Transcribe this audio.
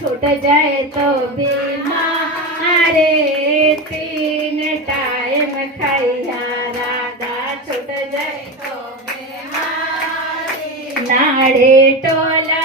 छूट जाए तो बीमारे 3 टाइम खाइया राधा छूट जाए तो बीमारे नाड़े टोला